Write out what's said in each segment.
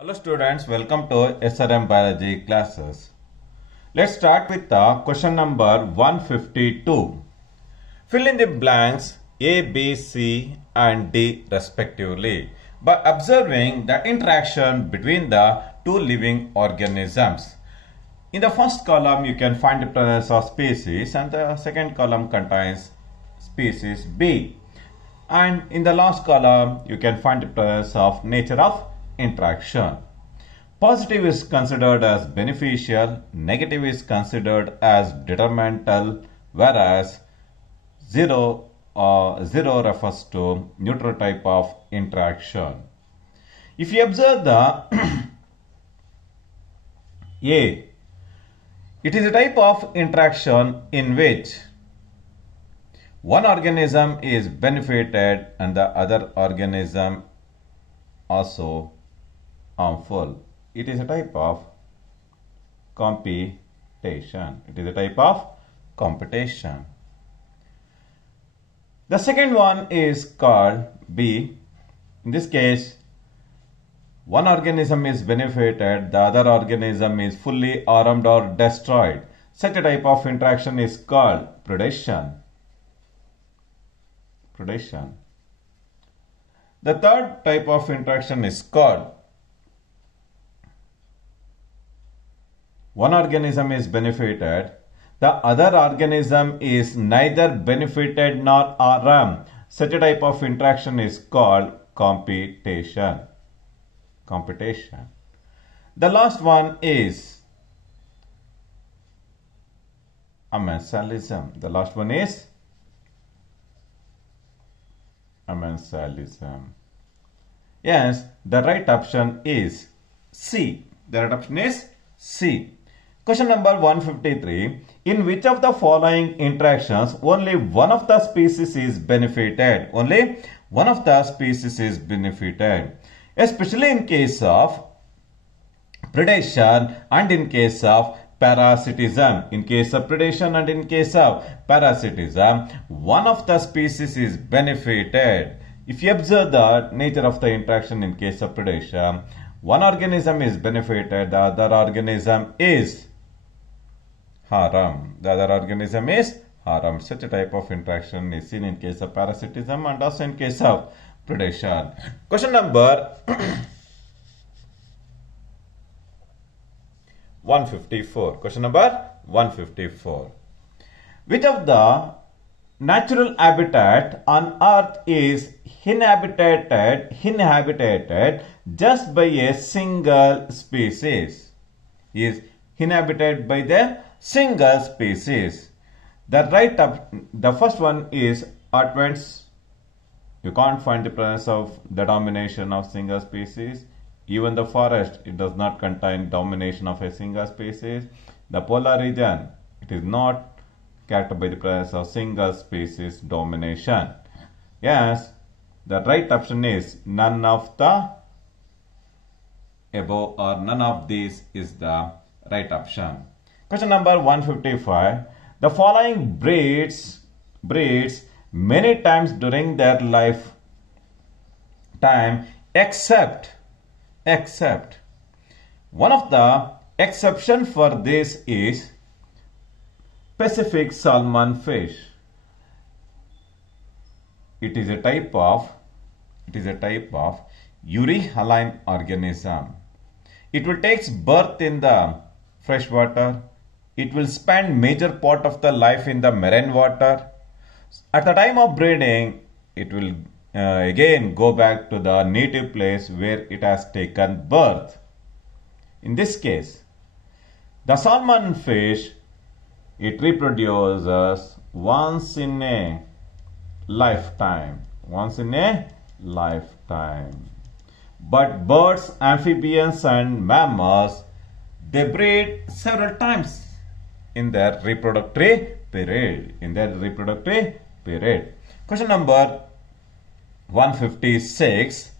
Hello students, welcome to SRM Biology classes. Let's start with question number 152. Fill in the blanks A, B, C and D respectively by observing the interaction between the two living organisms. In the first column you can find the presence of species and the second column contains species B. And in the last column you can find the presence of nature of interaction. Positive is considered as beneficial, negative is considered as detrimental, whereas zero refers to neutral type of interaction. If you observe the A, it is a type of interaction in which one organism is benefited and the other organism also harmful. It is a type of competition. It is a type of competition. The second one is called B. In this case, one organism is benefited, the other organism is fully harmed or destroyed. Such a type of interaction is called predation. Predation. The third type of interaction is called one organism is benefited, the other organism is neither benefited nor harmed. Such a type of interaction is called competition. Competition. The last one is amensalism. The last one is amensalism. Yes, the right option is C. The right option is C. Question number 153. In which of the following interactions only one of the species is benefited? Only one of the species is benefited. Especially in case of predation and in case of parasitism. In case of predation and in case of parasitism, one of the species is benefited. If you observe the nature of the interaction in case of predation, one organism is benefited, the other organism is harmed. The other organism is harmed. Such a type of interaction is seen in case of parasitism and also in case of predation. Question number 154. Question number 154. Which of the natural habitat on earth is inhabited just by a single species? Is inhabited by the single species. The first one is Advents. You can't find the presence of the domination of single species. Even the forest, it does not contain domination of a single species. The polar region, it is not characterized by the presence of single species domination. Yes, the right option is none of the above or none of these is the right option. Question number 155. The following breeds many times during their lifetime except one of the exception for this is Pacific salmon fish. It is a type of euryhaline organism. It will take birth in the fresh water. It will spend major part of the life in the marine water. At the time of breeding, it will again go back to the native place where it has taken birth. In this case, the salmon fish, it reproduces once in a lifetime. Once in a lifetime. But birds, amphibians and mammals, they breed several times in their reproductory period. Question number 156.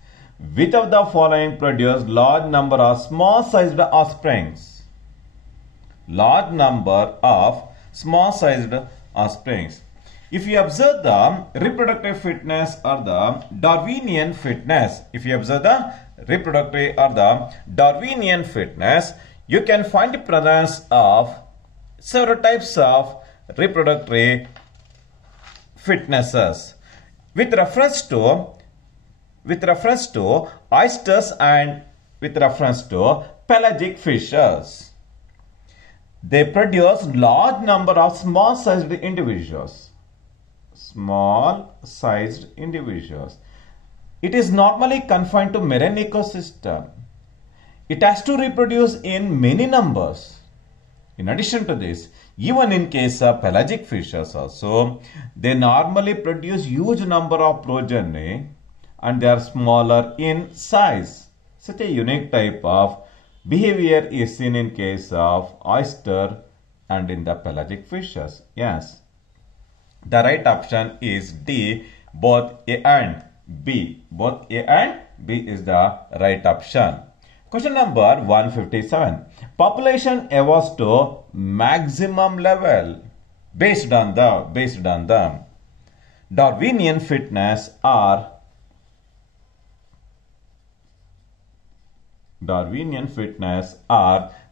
Which of the following produce large number of small-sized offsprings? Large number of small-sized offsprings. If you observe the reproductive fitness or the Darwinian fitness, reproductory or the Darwinian fitness, you can find the presence of several types of reproductory fitnesses with reference to oysters and with reference to pelagic fishes. They produce large number of small-sized individuals. Small-sized individuals. It is normally confined to marine ecosystem. It has to reproduce in many numbers. In addition to this, even in case of pelagic fishes also, they normally produce huge number of progeny and they are smaller in size. Such a unique type of behavior is seen in case of oyster and in the pelagic fishes. Yes. The right option is D, both A and B. Both A and B is the right option. Question number 157. Population evolves to maximum level based on the Darwinian fitness or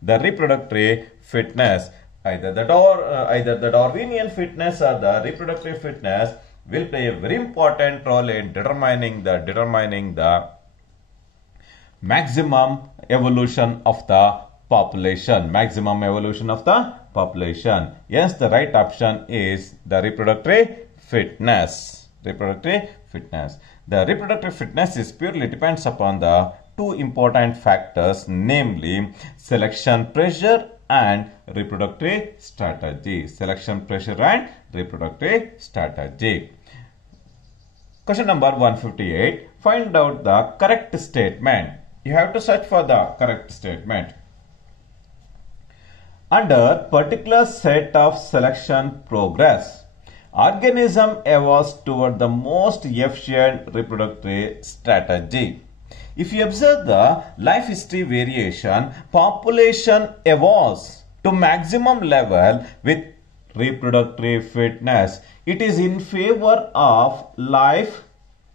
the reproductory fitness. Either the Darwinian fitness or the reproductive fitness will play a very important role in determining the maximum evolution of the population. Yes, the right option is the reproductory fitness. The reproductive fitness is purely depends upon the two important factors, namely selection pressure and reproductive strategy. Question number 158. Find out the correct statement. You have to search for the correct statement. Under particular set of selection progress, organism evolves toward the most efficient reproductive strategy. If you observe the life history variation, population evolves to maximum level with reproductive fitness. It is in favor of life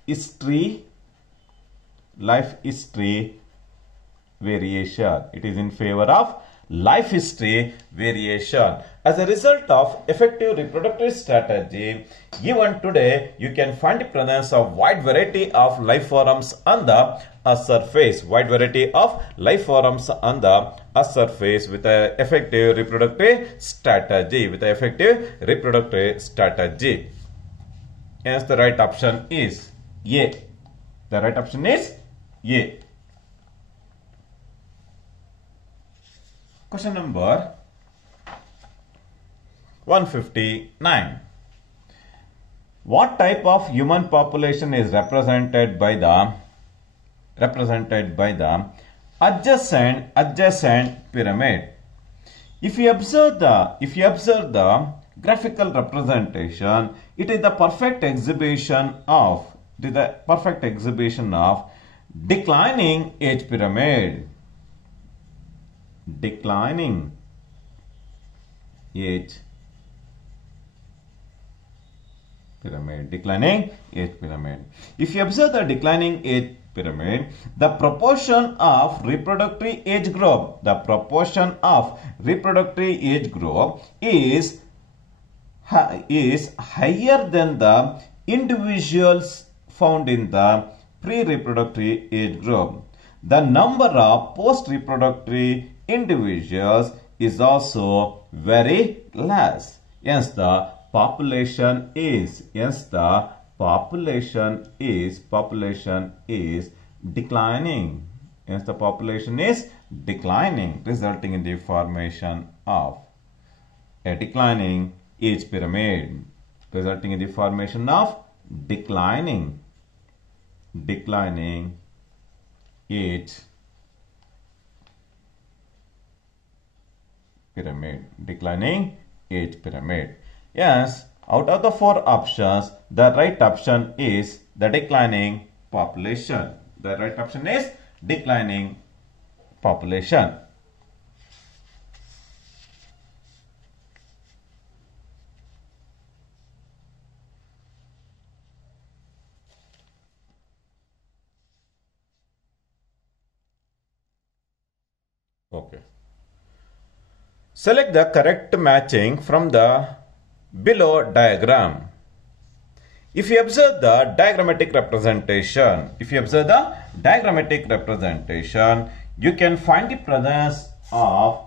history variation. As a result of effective reproductive strategy, even today you can find the presence of wide variety of life forms on the surface. With an effective reproductive strategy. Hence, the right option is A. Question number 159. What type of human population is represented by the adjacent pyramid? If you observe the graphical representation, it is the perfect exhibition of declining age pyramid. Declining age pyramid. If you observe the declining age pyramid, the proportion of reproductory age group is higher than the individuals found in the pre-reproductory age group. The number of post-reproductory individuals is also very less. Hence, the population is declining. Resulting in the formation of a declining age pyramid. Declining age pyramid. Yes, out of the four options, the right option is the declining population. Okay. Select the correct matching from the below diagram. If you observe the diagrammatic representation, you can find the presence of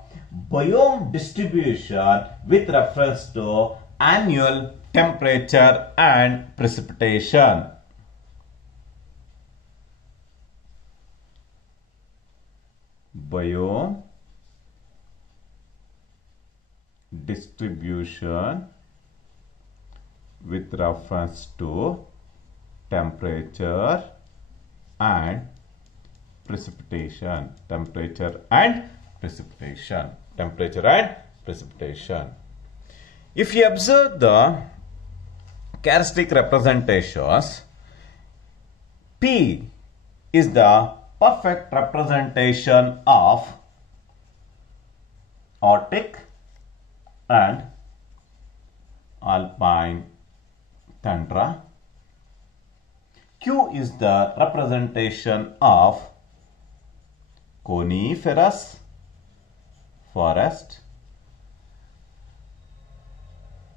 biome distribution with reference to annual temperature and precipitation. Biome distribution with reference to temperature and precipitation. If you observe the characteristic representations, P is the perfect representation of Arctic and alpine tundra. Q is the representation of coniferous forest.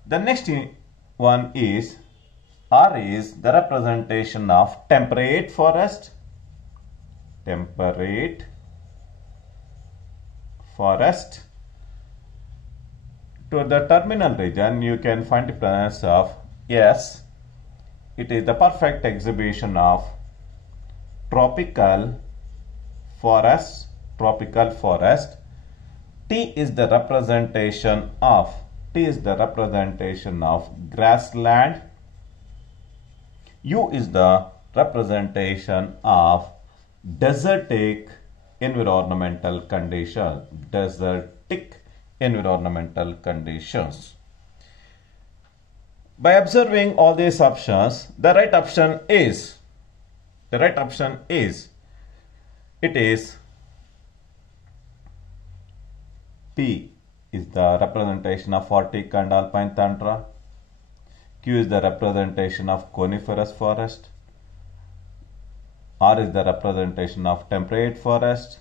The next one is R is the representation of temperate forest. To the terminal region, you can find the presence of S. It is the perfect exhibition of tropical forest. T is the representation of grassland. U is the representation of desertic environmental conditions. By observing all these options, the right option is P is the representation of Arctic and alpine tundra. Q is the representation of coniferous forest. R is the representation of temperate forest.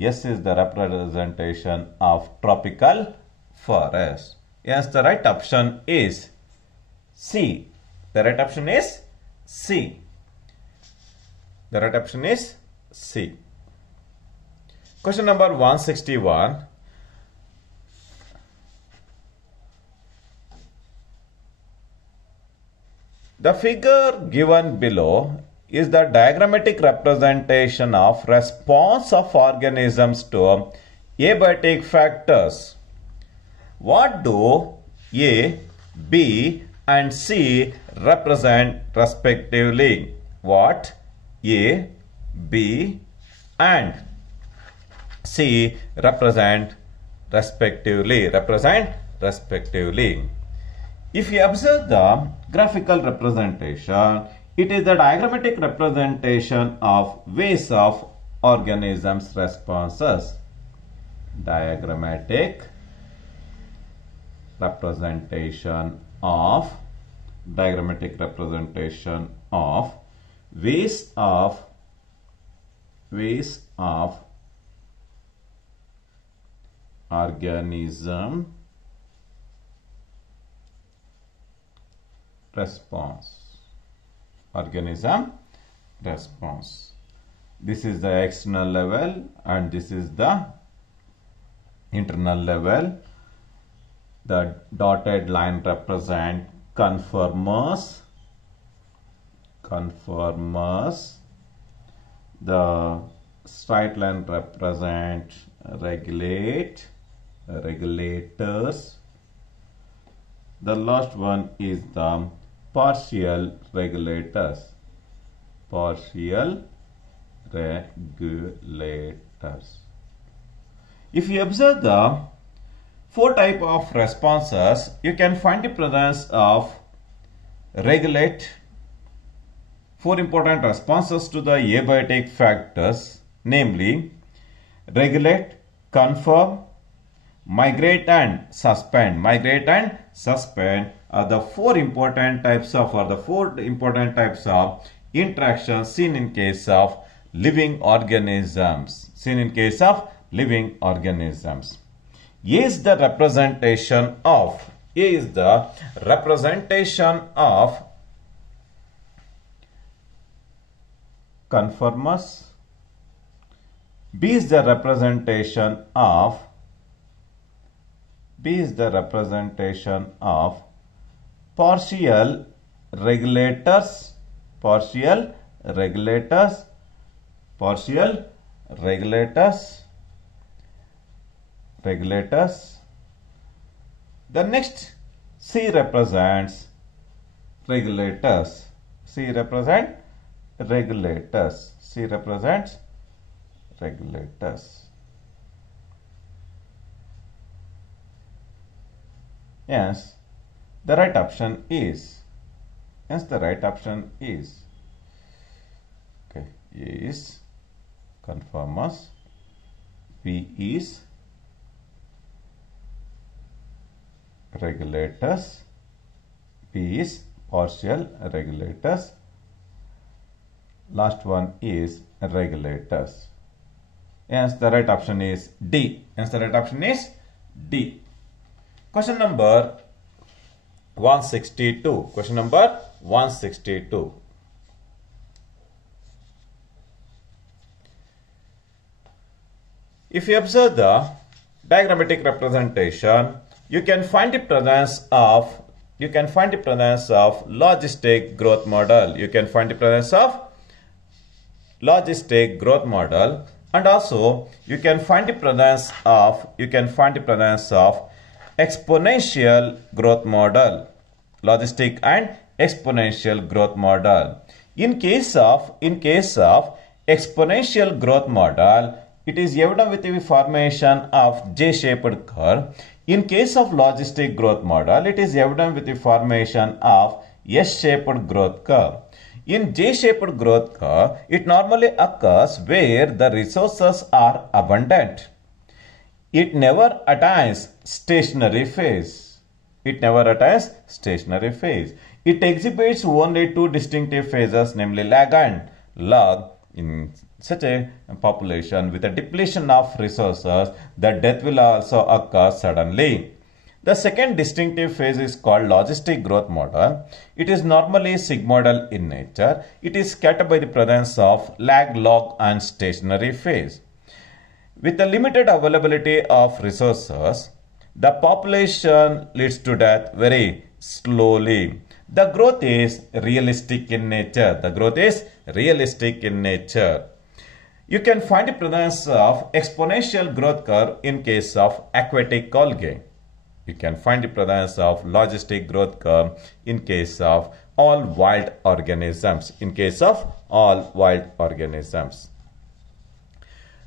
S is the representation of tropical forest. Yes, the right option is C. The right option is C. Question number 161. The figure given below is the diagrammatic representation of response of organisms to abiotic factors. What do A, B and C represent respectively? What A, B and C represent respectively? If you observe the graphical representation, it is the diagrammatic representation of ways of organisms' responses. Diagrammatic representation of ways of organism response. This is the external level and this is the internal level. The dotted line represent conformers. The straight line represent regulators. The last one is the partial regulators. If you observe the four types of responses, you can find the presence of regulate. Four important responses to the abiotic factors, namely regulate, conform, migrate and suspend. Are the four important types of interactions seen in case of living organisms. living organisms. A is the representation of conformous. B is the representation of partial regulators. The next C represents regulators. C represents regulators. Yes, the right option is. Okay, A is conformous, B is regulators, B is partial regulators, last one is regulators. Yes, the right option is D. Question number 162. If you observe the diagrammatic representation, you can find the presence of logistic growth model. And also you can find the presence of exponential growth model, logistic and exponential growth model. In case of exponential growth model, it is evident with the formation of J-shaped curve. In case of logistic growth model, it is evident with the formation of S-shaped growth curve. In J-shaped growth curve, it normally occurs where the resources are abundant. It never attains stationary phase. It exhibits only two distinctive phases, namely lag and log. In such a population with a depletion of resources, the death will also occur suddenly. The second distinctive phase is called logistic growth model. It is normally sigmoidal in nature. It is scattered by the presence of lag, log and stationary phase. With the limited availability of resources, the population leads to death very slowly. The growth is realistic in nature. You can find the presence of exponential growth curve in case of aquatic algae. You can find the presence of logistic growth curve in case of all wild organisms.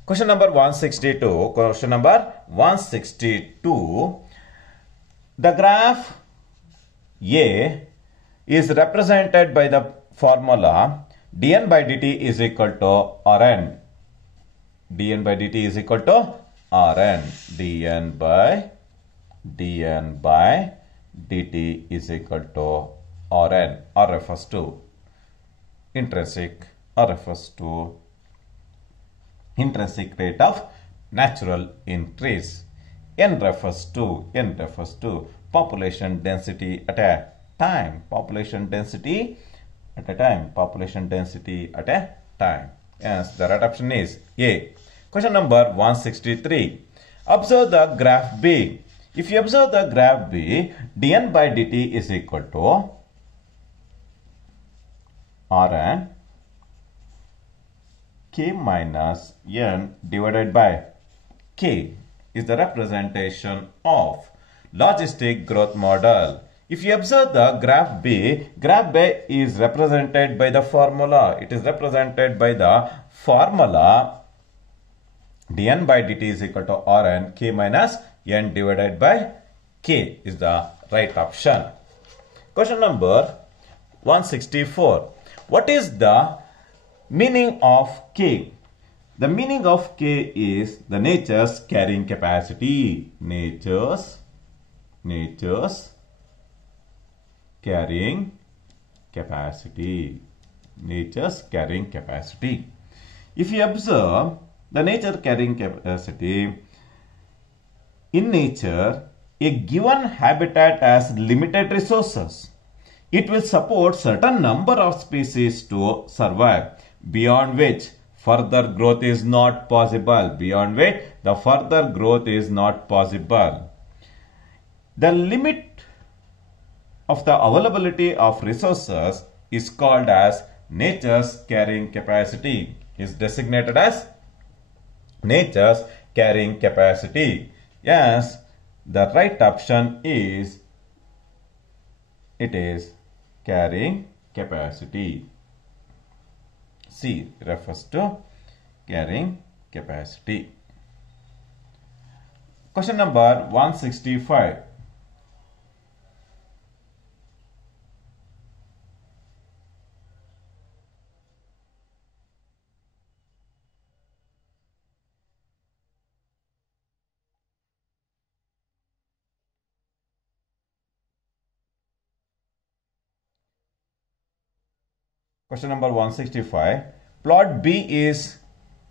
Question number 162. The graph A is represented by the formula dn by dt is equal to Rn. dn by dt is equal to Rn. dn by dt is equal to Rn. R refers to intrinsic rate of natural increase. N refers to population density at a time. Yes, the right option is A. Question number 163. Observe the graph B. If you observe the graph B, dn by dt is equal to Rn k minus n divided by k is the representation of logistic growth model. If you observe the graph B is represented by the formula. It is represented by the formula dn by dt is equal to Rn k minus n divided by k is the right option. Question number 164. What is the meaning of K? The meaning of K is the nature's carrying capacity. Nature's carrying capacity. If you observe The nature carrying capacity. In nature, a given habitat has limited resources. It will support certain number of species to survive, beyond which further growth is not possible. Beyond which the further growth is not possible. The limit of the availability of resources is called as nature's carrying capacity. Is designated as nature's carrying capacity. Yes, the right option is, it is carrying capacity. C refers to carrying capacity. Question number 165. Question number 165. Plot B is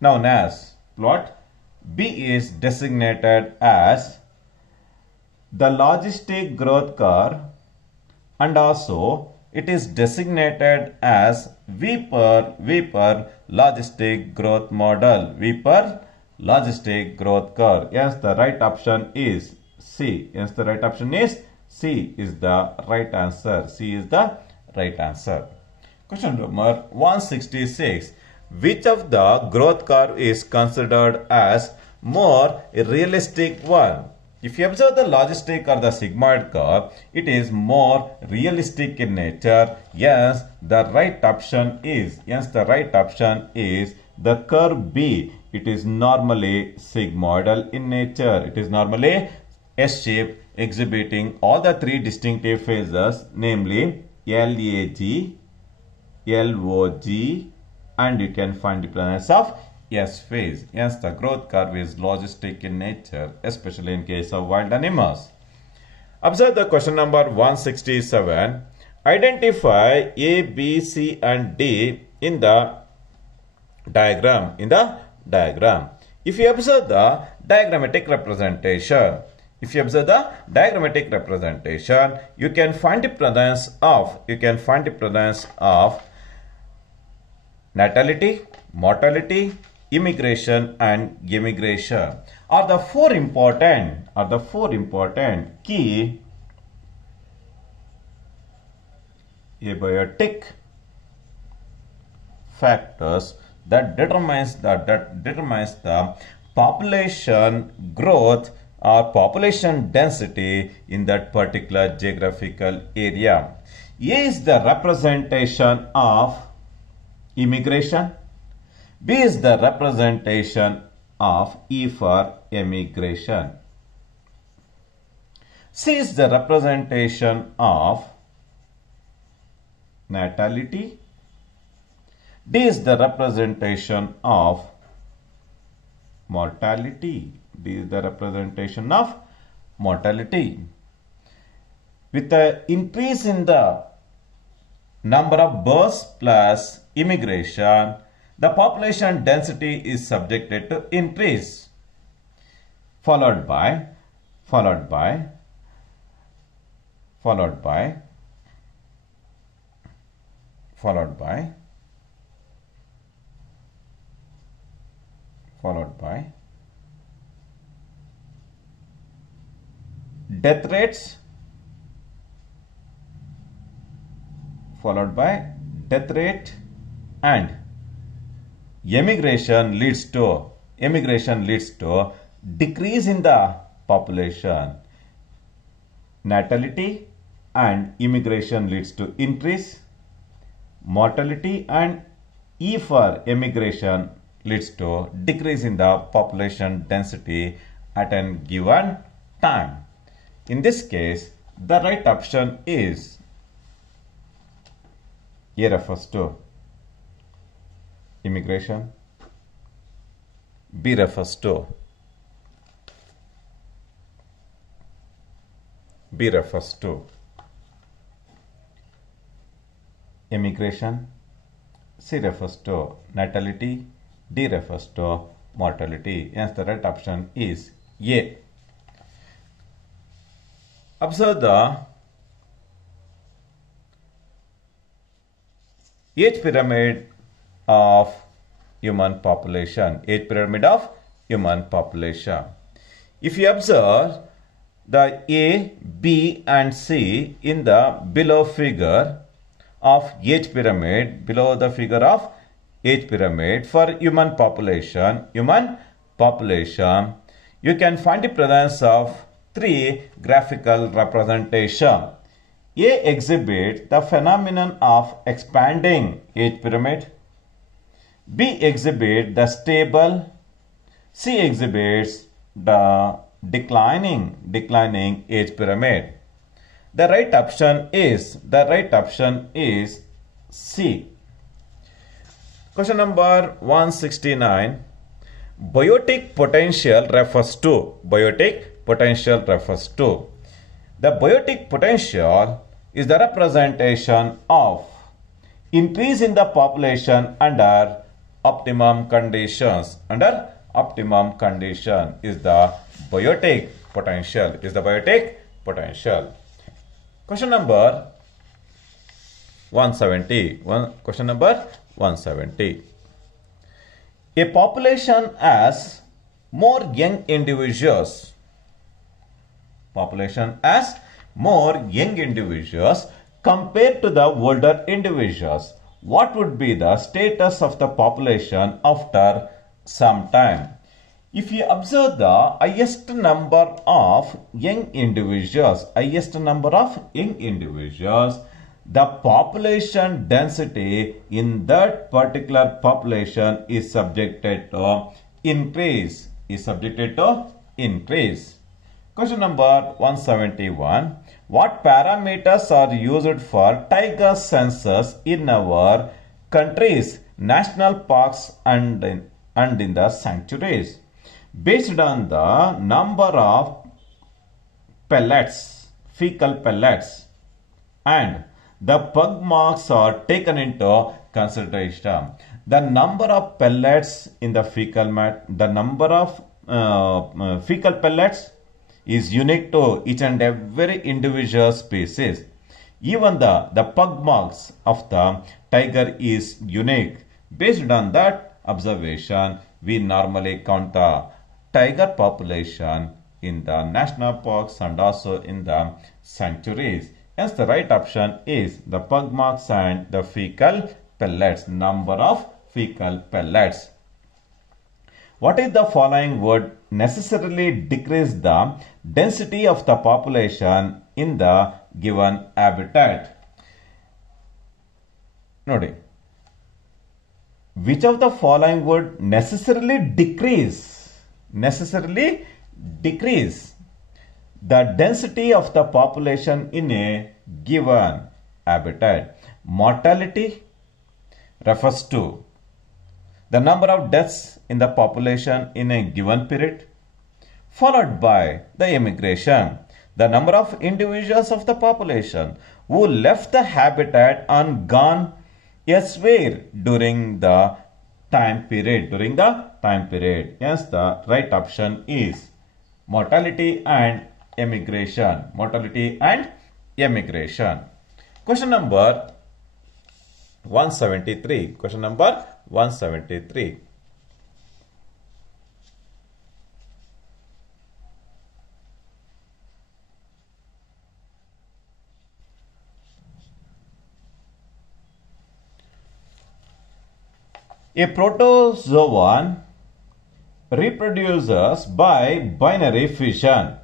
known as, plot B is designated as the logistic growth curve, and also it is designated as Vapor logistic growth model. Vapor logistic growth curve. Yes, the right option is C. Yes, the right option is C is the right answer. C is the right answer. Question number 166. Which of the growth curve is considered as more realistic one? If you observe the logistic or the sigmoid curve, it is more realistic in nature. Yes, the right option is, the curve B. It is normally sigmoidal in nature. It is normally S-shape exhibiting all the three distinctive phases, namely LAG, LOG, and you can find the planets of S phase. Yes, the growth curve is logistic in nature, especially in case of wild animals. Observe the question number 167. Identify A, B, C, and D in the diagram. If you observe the diagrammatic representation, you can find the presence of natality, mortality, immigration, and emigration are the four important key abiotic factors that determines the population growth or population density in that particular geographical area. A is the representation of immigration. B is the representation of E for emigration. C is the representation of natality. D is the representation of mortality. With the increase in the number of births plus immigration, the population density is subjected to increase, followed by death rates, and emigration leads to decrease in the population. Natality and immigration leads to increase. Mortality and E for emigration leads to decrease in the population density at a given time. In this case, the right option is A refers to immigration, B refers to immigration, C refers to natality, D refers to mortality. Hence the right option is A. Observe the age pyramid of human population. Age pyramid of human population. If you observe the A, B and C in the below figure of age pyramid, below the figure of age pyramid for human population, you can find the presence of three graphical representation. A exhibits the phenomenon of expanding age pyramid. B exhibits the stable. C exhibits the declining age pyramid. The right option is C. Question number 169. Biotic potential refers to. The biotic potential is the representation of increase in the population under optimum conditions. Under optimum condition is the biotic potential. Question number 170. Question number 170. A population has more young individuals. Compared to the older individuals. What would be the status of the population after some time? If you observe the highest number of young individuals, the population density in that particular population is subjected to increase. Question number 171. What parameters are used for tiger census in our country's national parks and in the sanctuaries? Based on the number of fecal pellets, and the pug marks are taken into consideration. The number of pellets in the fecal mat, the number of fecal pellets is unique to each and every individual species. Even the pug marks of the tiger is unique. Based on that observation, we normally count the tiger population in the national parks and also in the sanctuaries. Hence, the right option is the pug marks and the fecal pellets, number of fecal pellets. What is the following would necessarily decrease the density of the population in the given habitat? Nodi. Which of the following would necessarily decrease the density of the population in a given habitat? Mortality refers to the number of deaths in the population in a given period, followed by the immigration, the number of individuals of the population who left the habitat and gone elsewhere during the time period. Yes, the right option is mortality and immigration. Question number 173. A protozoan reproduces by binary fission.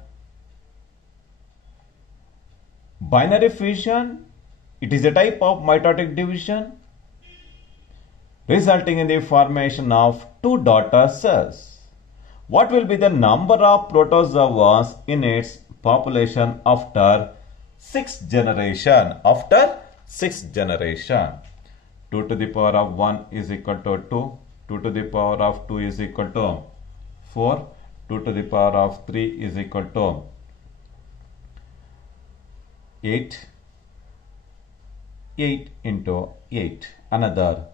Binary fission, it is a type of mitotic division resulting in the formation of two daughter cells. What will be the number of protozoans in its population after 6 generation? 2 to the power of 1 is equal to 2. 2 to the power of 2 is equal to 4. 2 to the power of 3 is equal to 8. 8 into 8. Another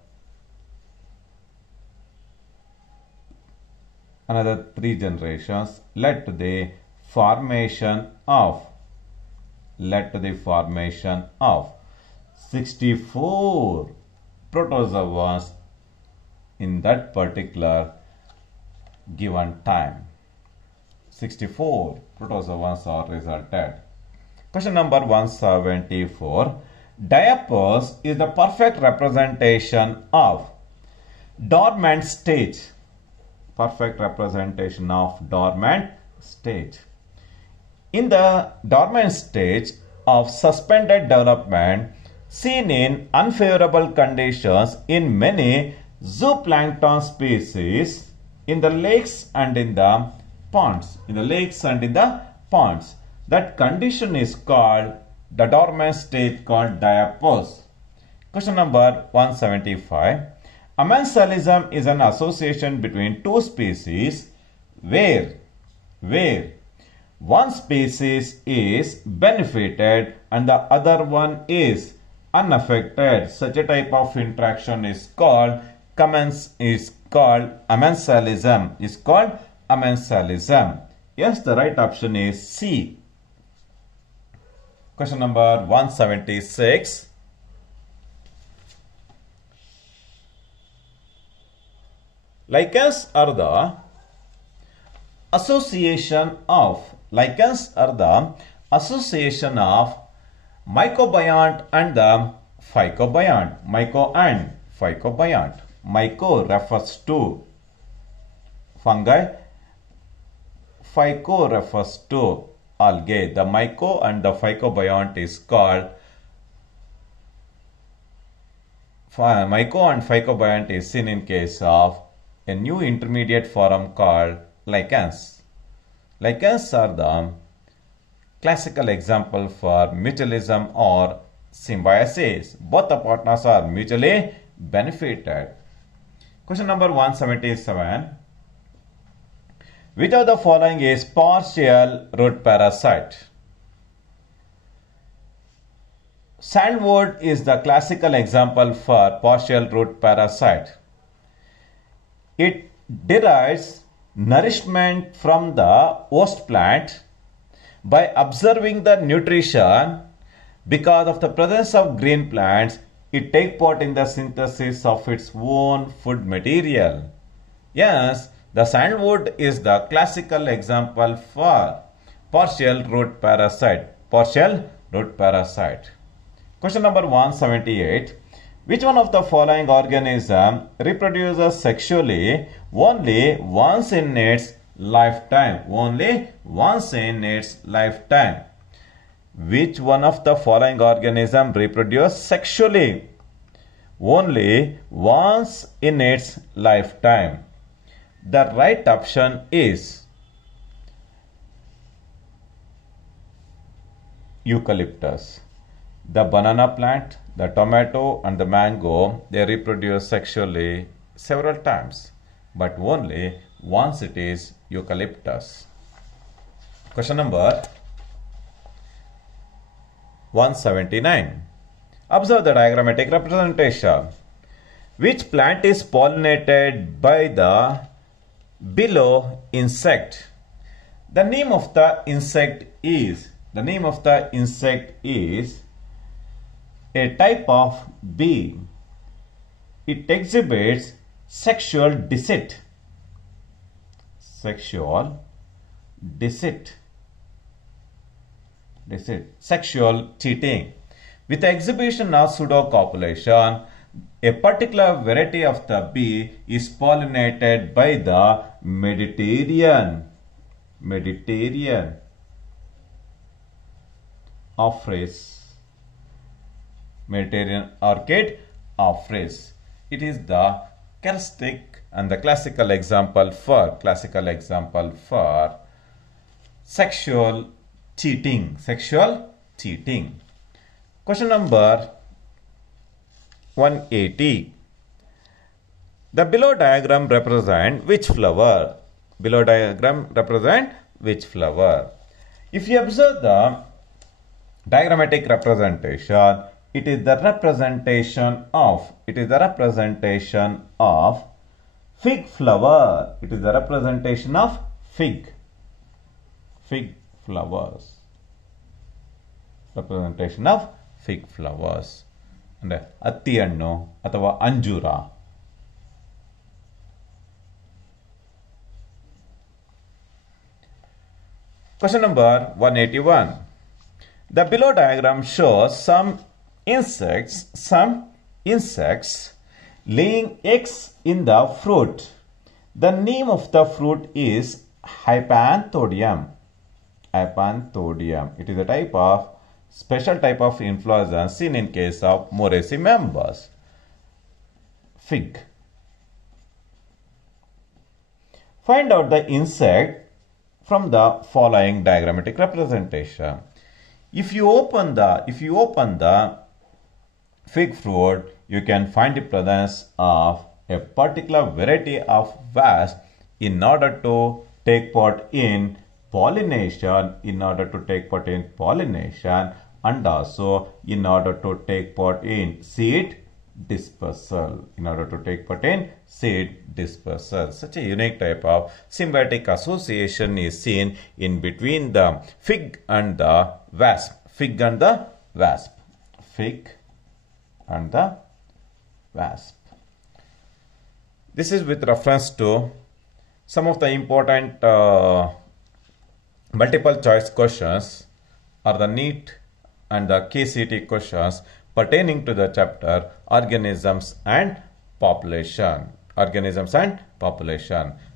another 3 generations led to the formation of 64 protozoans in that particular given time. 64 protozoans are resulted. Question number 174. Diapause is the perfect representation of dormant stage. Perfect representation of dormant stage. In the dormant stage of suspended development, seen in unfavorable conditions in many zooplankton species, in the lakes and in the ponds. That condition is called the dormant stage, called diapause. Question number 175. Amensalism is an association between two species where one species is benefited and the other one is unaffected. Such a type of interaction is called amensalism. Yes, the right option is C. Question number 176. Lichens are the association of mycobiont and the phycobiont. Myco and phycobiont. Myco refers to fungi, phyco refers to algae. The myco and the phycobiont is called myco and phycobiont is seen in case of a new intermediate form called lichens. Lichens are the classical example for mutualism or symbiosis. Both the partners are mutually benefited. Question number 177. Which of the following is partial root parasite? Sandalwood is the classical example for partial root parasite. It derives nourishment from the host plant by observing the nutrition. Because of the presence of green plants, it takes part in the synthesis of its own food material. Yes, the sandalwood is the classical example for partial root parasite. Question number 178. Which one of the following organism reproduces sexually only once in its lifetime? Which one of the following organism reproduces sexually only once in its lifetime? The right option is eucalyptus. The banana plant, the tomato and the mango, they reproduce sexually several times, but only once it is eucalyptus. Question number 179. Observe the diagrammatic representation. Which plant is pollinated by the below insect? The name of the insect is a type of bee. It exhibits sexual deceit. Sexual cheating. With the exhibition of pseudocopulation, a particular variety of the bee is pollinated by the Mediterranean orchid ophrys. It is the characteristic and the classical example for sexual cheating. Question number 180. The below diagram represent which flower? If you observe the diagrammatic representation, it is the representation of Fig flower. It is the representation of fig. Fig flowers. Representation of fig flowers. And atti hannu athava anjura. Question number 181. The below diagram shows some insects laying eggs in the fruit. The name of the fruit is Hypanthodium. Hypanthodium. It is a special type of inflorescence seen in case of Moraceae members. Fig. Find out the insect from the following diagrammatic representation. If you open the fig fruit, you can find the presence of a particular variety of wasp in order to take part in pollination, and also in order to take part in seed dispersal. Such a unique type of symbiotic association is seen in between the fig and the wasp. Fig and the wasp. This is with reference to some of the important multiple choice questions or the NEET and the KCET questions pertaining to the chapter organisms and population.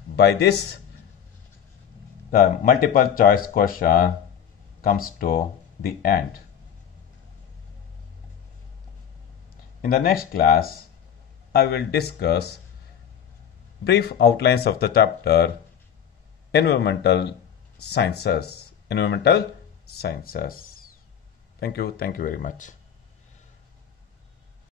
By this, the multiple choice question comes to the end. In the next class, I will discuss brief outlines of the chapter Environmental Sciences. Thank you very much.